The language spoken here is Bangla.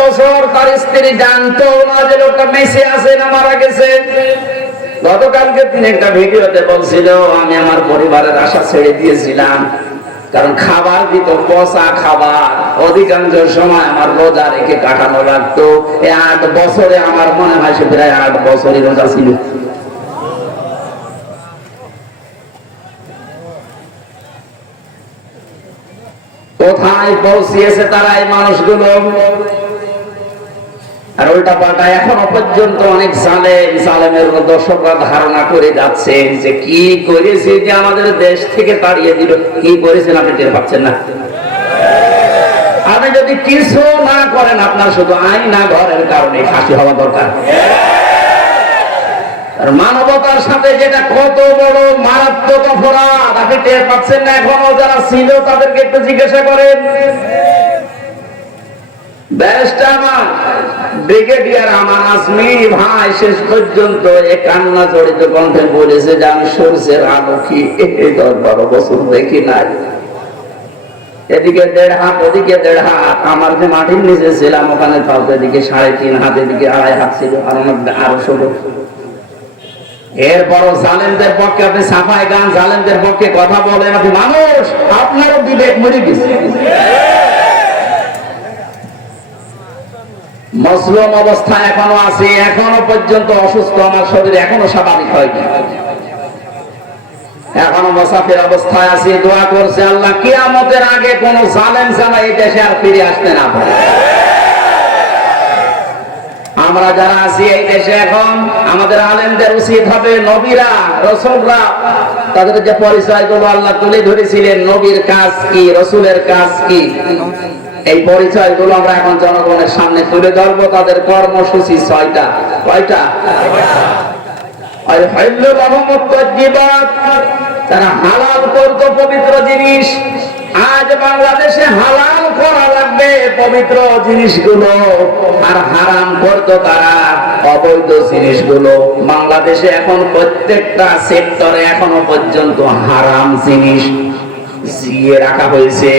বছর তার স্ত্রী জানতো না যে লোকটা মেসে আছে না মারা গেছে। গতকালকে তিনি একটা ভিডিওতে বলছিল, আমি আমার পরিবারের আশা ছেড়ে দিয়েছিলাম, কারণ খাবার দিত পচা খাবার, অধিকাংশ সময় আমার রোজা রেখে কাটানো লাগতো। এই 8 বছরে আমার মনে হয় সে প্রায় 8 বছরই রোজা ছিল। কোথায় পৌঁছিয়েছে তারা এই মানুষগুলো? আর উল্টা পাল্টা এখনো পর্যন্ত অনেক জালেমের দর্শকরা ধারণা করে যাচ্ছে যে কি করেছে যে আমাদের দেশ থেকে তাড়িয়ে দিল। কি করেছেন আপনি টের পাচ্ছেন না? আপনি যদি কিছু না করেন, আপনার শুধু আইনা ঘরের কারণে ফাঁসি হওয়া দরকার। আর মানবতার সাথে যেটা কত বড় মারাত্মক অপরাধ আপনি টের পাচ্ছেন না? এখনো যারা ছিল তাদেরকে একটু জিজ্ঞাসা করেন। ব্যারিস্টার আমার ব্রিগেডিয়ার আমান আজমি ভাই শেষ পর্যন্ত কান্না জড়িত কণ্ঠে বলেছে যে আমি সূর্যের আলো কি 10-12 বছর দেখি নাই। এদিকে 1.5 হাত, ওদিকে 1.5 হাত। আমার যে মাটির নিচে ছিলাম ওখানে তাও এদিকে 3.5 হাত, এদিকে 2.5 হাত ছিল, আর আমার আরো ছোট। এরপরও জালেমদের পক্ষে আপনি সাফাই গান, জালেমদের পক্ষে কথা বলেন। আপনি মানুষ, আপনারও বিবেক মরে গেছে। মজলুম অবস্থায় এখনো আছে, এখনো পর্যন্ত অসুস্থ, আমার শরীর এখনো স্বাভাবিক হয়নি, এখনো মুসাফির অবস্থায় আছে। দোয়া করছে আল্লাহ কিয়ামতের আগে কোন জালেম ছাড়া এই দেশে আর ফিরে আসতে না পারে। আমরা যারা আছি এই দেশে এখন, আমাদের আলেমদের উচিত হবে নবীরা রাসূলরা তাদের যে পরিচয়গুলো আল্লাহ তুলে ধরেছিলেন, নবীর কাজ কি, রাসূলের কাজ কি, এই পরিচয়গুলো আমরা এখন জনগণের সামনে তুলে ধরবো। তাদের কর্মসূচি 6টা। কয়টা? তারা হালাল করতো পবিত্র জিনিস। আজ বাংলাদেশে হালাল করা লাগবে পবিত্র জিনিসগুলো, আর হারাম করতো তারা অবৈধ জিনিসগুলো। বাংলাদেশে এখন প্রত্যেকটা সেক্টরে এখনো পর্যন্ত হারাম জিনিস জিয়ে রাখা হয়েছে।